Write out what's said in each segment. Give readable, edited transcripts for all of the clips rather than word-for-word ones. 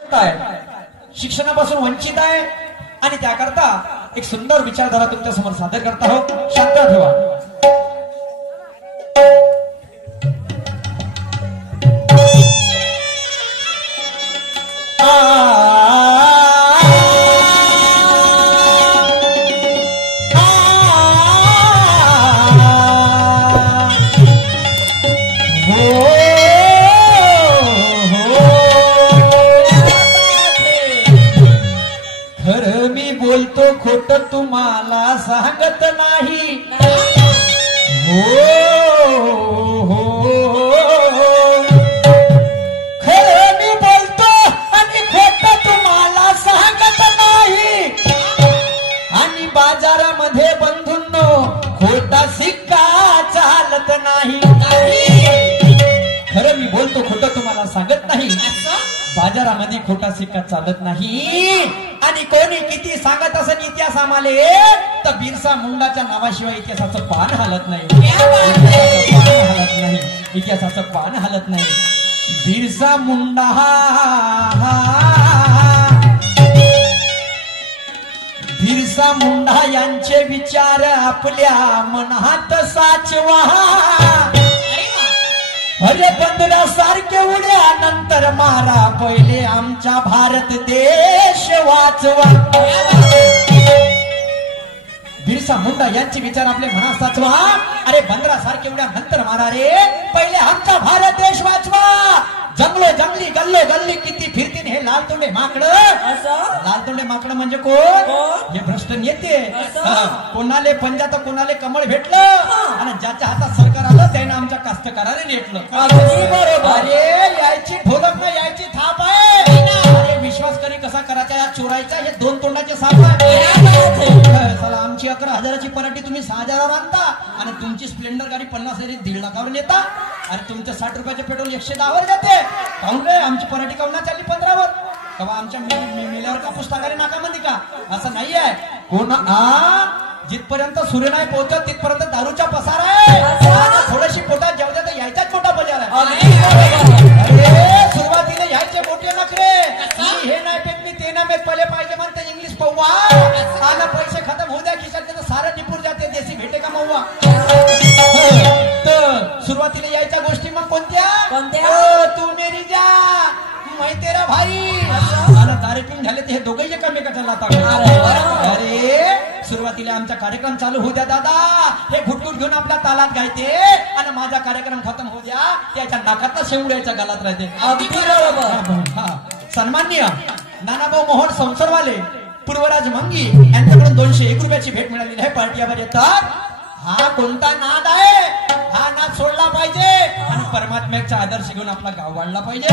शिक्षणापासून वंचित आहे आणि त्याकरता एक सुंदर विचारधारा तुमच्या समोर सादर करत आहोत. शांत ठेवा. बोलतो खोट तुम्हाला सांगत नाही. हो हो खरं मी बोलतो आणि खोट तुम्हाला सांगत नाही. आणि बाजारामध्ये बंधूंनो खोटा सिक्का चालत नाही. खरं मी बोलतो खोट तुम्हाला सांगत नाही. बाजारामध्ये खोटा सिक्का चालत नाही. आणि कोणी किती सांगत असेल इतिहास आम्हाले तर बिरसा मुंडाच्या नावाशिवाय इतिहासाचं पान हलत नाही. इतिहासाचं पान हलत नाही. बिरसा मुंडा बिरसा मुंडा यांचे विचार आपल्या मनात साचवा. अरे बंदरा सारखे उड्या नंतर मारा पहिले आमचा भारत देश वाचवा. बिरसा मुंडा यांचे विचार आपले मनात साचवा. अरे बंदरा सारखे उड्या नंतर मारा रे पहिले आमचा भारत देश वाचवा. जंगलो जंगली गल्लो गल्ली किती फिरतीन हे लाल तोंडे माकड. लाल तोंडे माकड म्हणजे कोण? हे भ्रष्ट नेते. कोणाले पंजा तर कोणाले कमळ भेटलं आणि ज्याच्या हातात सरकार आलं त्याने आमच्या कास्तकाराने नेटलं. अरे यायची ढोलक ना यायची थाप आहे. अरे विश्वास करी कसा करायचा या चोरायचा हे दोन तोंडाचे साप आहे. चला आमची 11,000ची पराठी तुम्ही 6,000वर आणता आणि तुमची स्प्लेंडर गाडी 50 1.5 लाखावर नेता. आणि तुमचं 60 रुपयाचे पेट्रोल 110वर जाते. काहून रे आमची पराठी काहून ना चालली 15वर? तेव्हा आमच्या मेल्यावर कापूस टाकायला नाकामध्ये का? असं नाही आहे. कोण जिथपर्यंत सूर्य नाही पोहोचत तिथपर्यंत दारूचा पसार आहे. थोडीशी पोटात जेवढ्या तर यायचाच मोठा बजार आहे. अरे सुरुवातीला यायचे मोठे नखरे. हे नाही पेत मी ते नाही पेत पहिले पाहिजे म्हणते इंग्लिश पौवा. आणि पैसे खतम होऊ द्या खिशात तर सारं निपूर जाते. देशी भेटे का मौवा. तर सुरुवातीला यायच्या गोष्टी मग कोणत्या? तू मेरी जा मैं तेरा भाई. आणि दारू पिऊन झाले ते हे दोघेही एकमेकाच्या लाता. अरे सुरुवातीला आमचा कार्यक्रम चालू होऊ द्या दादा. हे घुटघुट घेऊन आपल्या तालात गायते आणि माझा कार्यक्रम खतम होऊ द्या त्याच्या नाकातला शेवड्याच्या गालात राहते. सन्माननीय नानाभाऊ मोहन संसारवाले पूर्वराज मंगी यांच्याकडून 201 रुपयाची भेट मिळालेली आहे. पार्टीवर येतात. हा कोणता नाद आहे? हा नाद सोडला पाहिजे आणि परमात्म्याचा आदर्श घेऊन आपला गाव वाढला पाहिजे.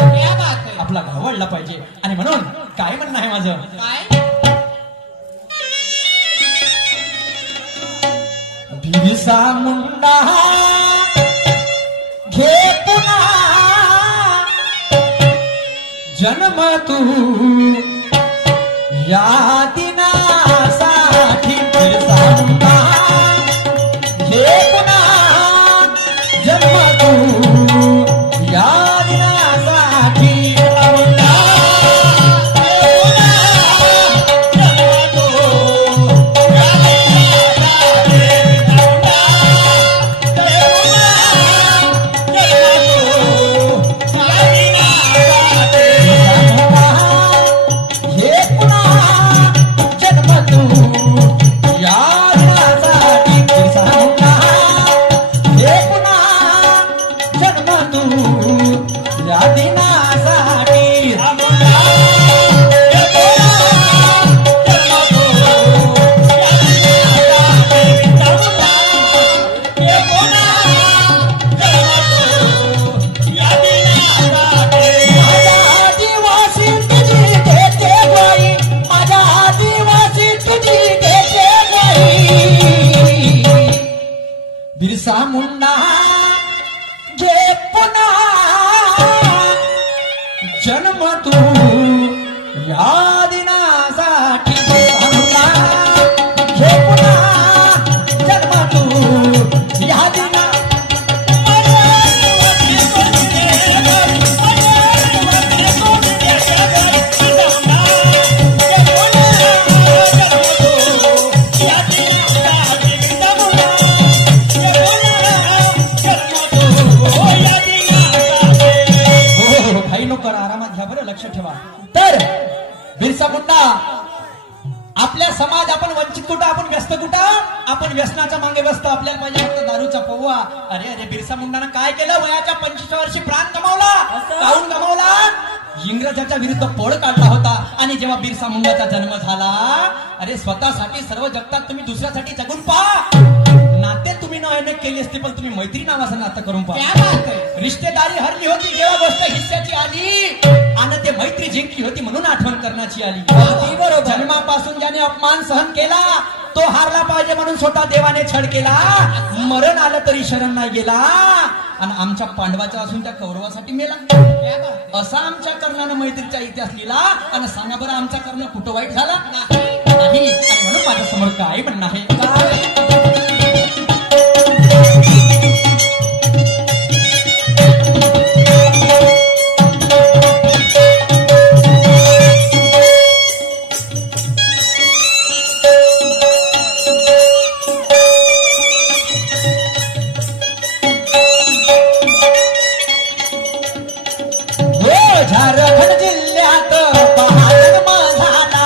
आपला गाव वाढला पाहिजे. आणि म्हणून काय म्हणणं आहे माझं? बिरसा मुंडा घे पुन्हा जन्म तू या दिनासाठी. बिरसा मुंडा घे पुन्हा जन्म तू या दिनासाठी. बिरसा मुंडा घे पुन्हा जन्म तू या दिनासाठी. घे पुन्हा जन्म तू या दिना. ठेवा. तर बिरसा मुंडा आपल्या समाज, आपण वंचित कुठं, आपण व्यस्त कुठं, आपण व्यसनाच्या मागे व्यस्त. आपल्याला पाहिजे फक्त दारूचा पोवा. अरे अरे बिरसा मुंडानं काय केलं, वयाच्या 25 वर्षी प्राण गमावला. काहून गमावला? इंग्रजाच्या विरुद्ध पोळ काढला होता. आणि जेव्हा बिरसा मुंडाचा जन्म झाला, अरे स्वतःसाठी सर्व जगतात तुम्ही दुसऱ्यासाठी जगून पहा. नाते तुम्ही न केली असते, पण तुम्ही मैत्री नावाचं नातं करून पहा. रिश्तेदारी हरली होती जेव्हा गोष्ट हिस्साची आली, आणि ते मैत्री जिंकली होती म्हणून आठवण करण्याची आली. बरोबर. जन्मापासून ज्याने अपमान सहन केला तो हारला पाहिजे म्हणून स्वतः देवाने छळ केला. मरण आलं तरी शरण नाही गेला. आणि आमच्या पांडवाचा असून त्या कौरवासाठी मेला. असा आमच्या कर्णानं मैत्रीचा इतिहास लिहिला. आणि सांगा बरं आमचा कर्ण कुठं वाईट झाला नाही. म्हणून माझ्या समोर काय म्हणणं आहे. झारखंड जिल्ह्यात जन्म झाला.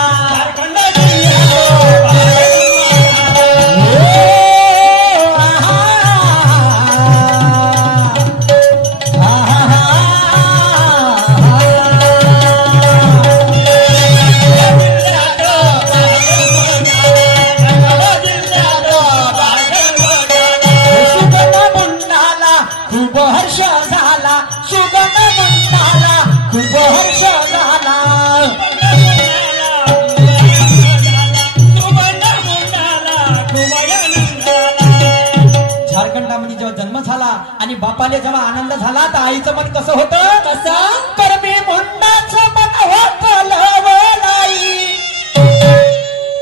सुगन मुंडाला खूप हर्ष झाला. सुगन मुंडाला खूप हर्ष झाला. झारखंडामध्ये जेव्हा जन्म झाला आणि बापाले जेव्हा आनंद झाला, तर आईचं मन कसं होतं? कसं? कर्मी मुंडाचं मन होतं लवलाई.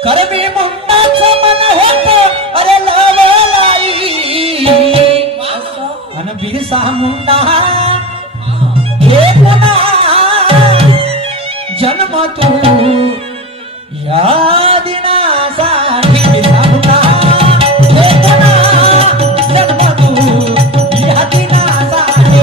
कर्मी मुंडाचं मन होतं अरे लवलाई. आणि बिरसा मुंडा हे पुन्हा जन्म तू या दिनासाठी. बिरसा मुंडा हे पुन्हा जन्म तू या दिनासाठी.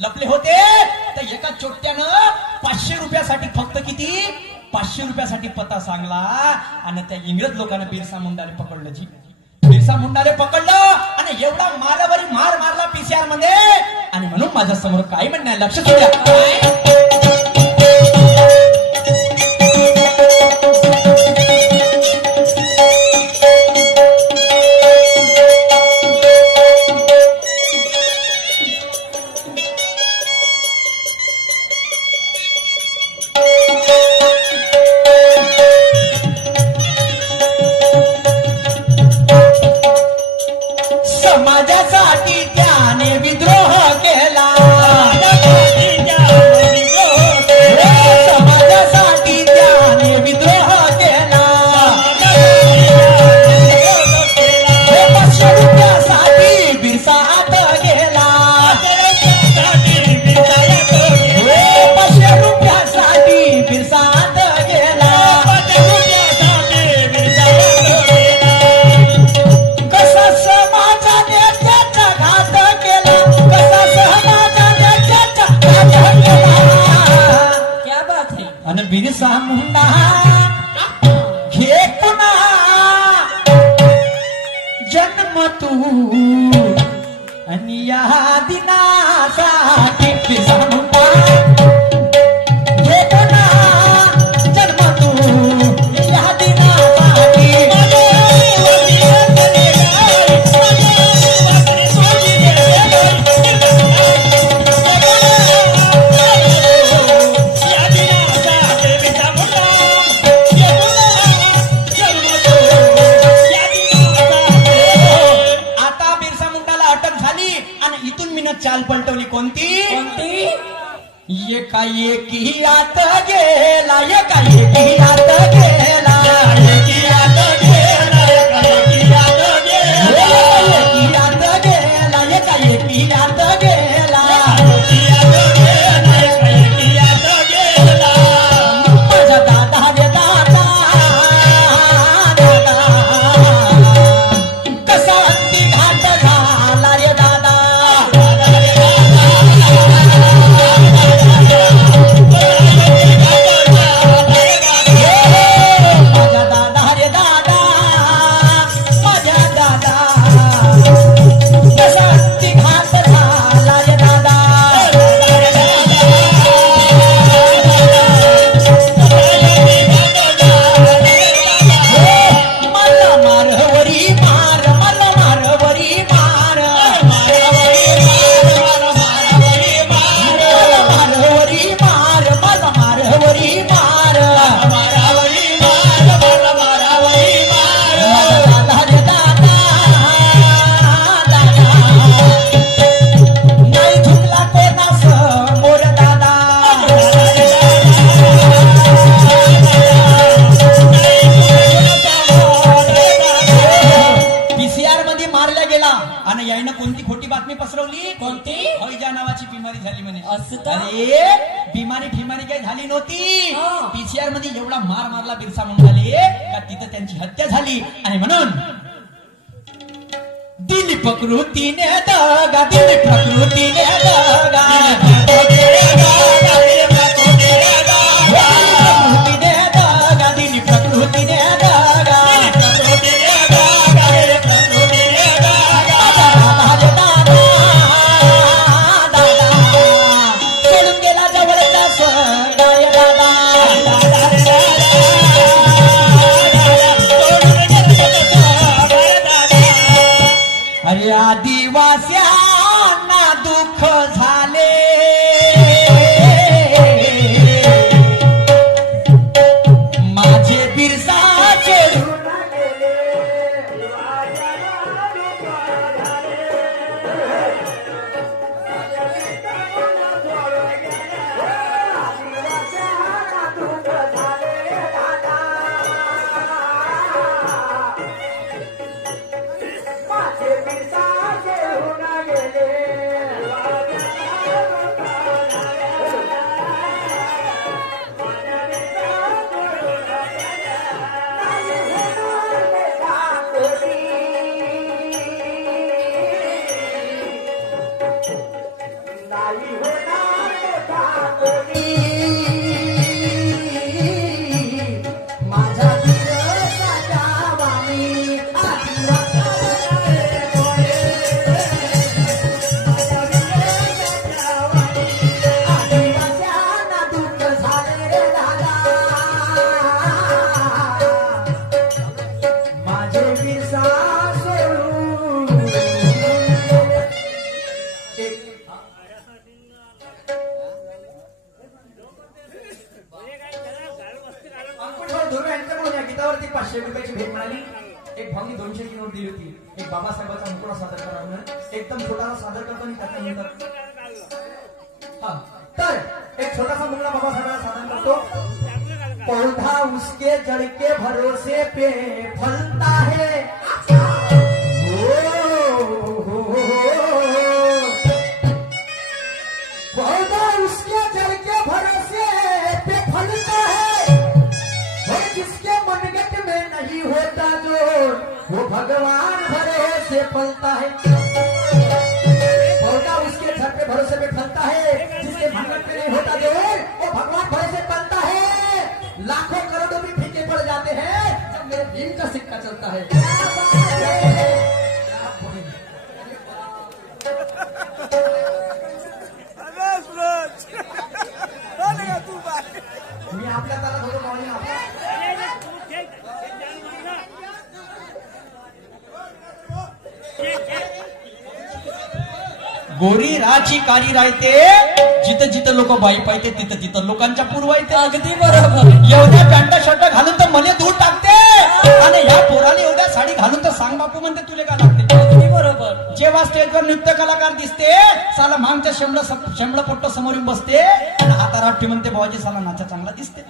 लपले होते तर एका चोट्यानं 500 रुपयासाठी, फक्त किती 500 रुपयासाठी पत्ता सांगला. आणि त्या इंग्रज लोकांना बिरसा मुंडाने पकडलं. जी बिरसा मुंडाने पकडलं आणि एवढा मारावरी मार मारला PCR मध्ये. आणि म्हणून माझ्या समोर काय म्हणणं आहे लक्ष द्या. समाजासाठी त्याने विद्रोह केला. समाजासाठी त्याने विद्रोह केला. 500 रुपयासाठी बिरसा आत गेला. 500 रुपयासाठी बिरसा आत गेला. कसा समाजाने त्याचा घात केला. कसा समाजाने त्याचा घात केला. क्या बात है. आणि बिरसा मुंडा घे पुन्हा जन्म तू आणि या दिनासाठी. बिरसा मुंडा घे पुन्हा जन्म तू या दिनासाठी. एकाएकियात गेला एकाएकियात गेला एकाएकियात गेला एकाएकियात गेला एकाएकियात गेला माझा दादा रे दादा कसा हत्ती घाट झाला रे दादा बिमारी काही झाली नव्हती. पीसीआर मध्ये एवढा मार मारला बिरसा मुंडाले का तिथं त्यांची हत्या झाली. आणि म्हणून दिली प्रकृतीने दगा दिली प्रकृतीने दगा प्रकृतीने दगा दिली प्रकृतीने दगा आदिवास्यांना दुःख झाले माझे बिरसाचे गीतावरती 500 रुपयाची भेट मिळाली. एक भाऊनी 200 ची नोट दिली होती. एक बाबासाहेबांचा मुकुळा सादर करा म्हणून एकदम छोटासा सादर करतो आणि त्याच्यानंतर तर एक छोटासा मुकुळा बाबासाहेबांना सादर करतो. पौधा उसके जड़ के भरोसे पे फलता है पौधा उसके जड़ के भरोसे पे फलता है जिसके मनगट में नहीं होता जो वो भगवान भरोसे फलता है. पौधा उसके छत पे भरोसे पे फलता है जिसके मनगट में नहीं होता जो वो भगवान भरोसे फलता है. लाखों करोड़ों भी फीके पड़ जाते हैं जब मेरे भीम का सिक्का चलता है. मी आपल्या ताला थोडं पाहून गोरी राची कारी राहते जिथं जिथं लोक बाई पाहिजे तिथं तिथं लोकांच्या पूर्वायते. अगदी बरोबर. एवढ्या पॅन्ट शर्ट घालून तर मला दूर टाकते आणि या पोराने एवढ्या साडी घालून तर सांग बापू म्हणते तुले का लागते. अगदी बरोबर. बरोबर. जेव्हा स्टेजवर नृत्य कलाकार दिसते साला मागच्या शेंबड पोट्ट समोर येऊन बसते आणि हातारात म्हणते बाबाजी साला नाचा चांगला दिसते.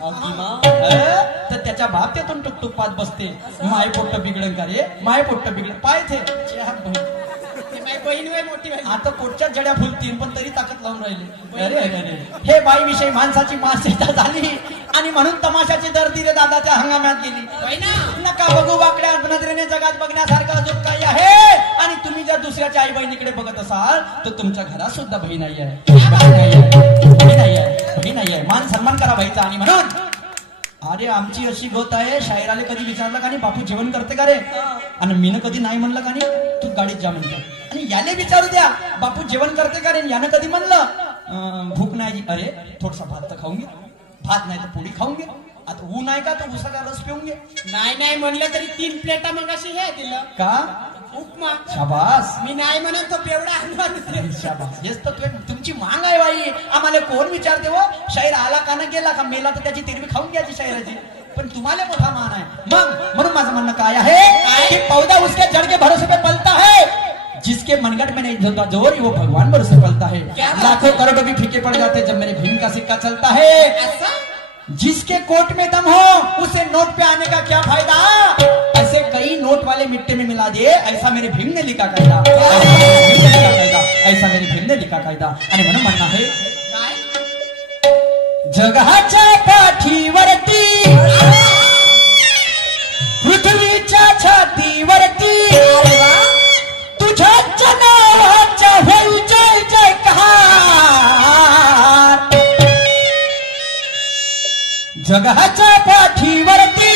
तर त्याच्या बाप त्यातून टुकटुक पात बसते. माय पोट्ट बिघडन का रे, माय पोट्ट बिघडन पायथे बहीण मोठी आता पोटच्या जड्या फुलतील पण तरी ताकद लावून राहिले. अरे अरे अरे हे बाई विषयी माणसाची मानसिकता झाली आणि म्हणून तमाशाची दर्दी रे दादाच्या हंगामात गेली. नका बघू वाकड्या नजरेने जगात बघण्यासारखं अजून काही आहे. आणि तुम्ही जर दुसऱ्याच्या आई बहिणीकडे बघत असाल तर तुमच्या घरात सुद्धा बहीण नाही आहे, बहीण नाही आहे. मान सन्मान करा बाईचा. आणि म्हणून अरे आमची अशी गत आहे, शायराले कधी विचारलं का नाही बापू जेवण करते का रे, आणि मीनं कधी नाही म्हणलं का नाही तू गाडीत जा म्हणतो. आणि याले विचारू द्या बापू जेवण करते का रे, यानं कधी म्हणलं भूक नाही, अरे थोडसा भात तर खाऊन घे, भात नाही तर पोळी खाऊन घे, आता ऊन आहे का तो उसाचा रस पिऊन घे. नाही म्हणलं तरी 3 प्लेटा मग अशी हे दिलं का उपमा. शाबास. मी नाही म्हणत तो बेवडा शाबास. हेच तर तुमची मांग आहे बाई. आम्हाला कोण विचारते हो शाहीर आला का ना गेला का, मेला तर त्याची तिरवी खाऊन घ्यायची शायराची. पण तुम्हाला मोठा मान आहे. मग म्हणून माझं म्हणणं काय आहे की पौधा उसके जड़ के भरोसे पे पलता है, जिसके मनगट में नहीं होता जोर वो भगवान भरोसे पलता है. लाखों करोड़ों भी फीके पड़ जाते जब मेरे भीम का सिक्का चलता है. जिसके कोट में दम हो उसे नोट पे आने का क्या फायदा. ऐसे कई नोट वाले मिट्टी में मिला दिए, ऐसा मेरे भीम ने लिखा कायदा, ऐसा मेरे भीम ने लिखा कायदा. आणि म्हणून म्हणणं आहे जगाच्या पाठीवरती पृथ्वीच्या छातीवरती तुझ्याच नावाचा होईल जय जयकार. जगाच्या पाठीवरती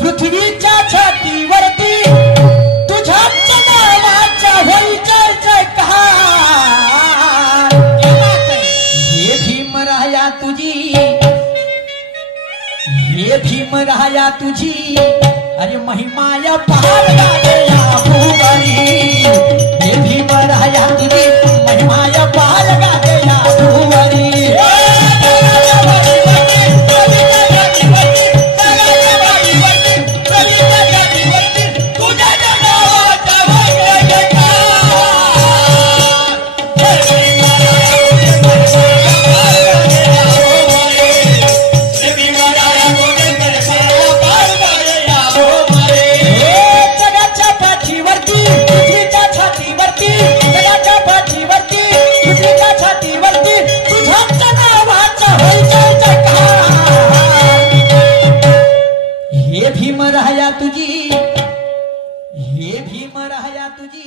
पृथ्वीच्या छातीवरती तुझ्याच नावाचा होईल जय जयकार. हे भीमराया तुझी, हे भीमराया तुझी अरे महिमाया पार गाजया भुवरी. हे भीमराया तुझी महिमाया पार गाजया भुवरी. हे भीमराया तुझी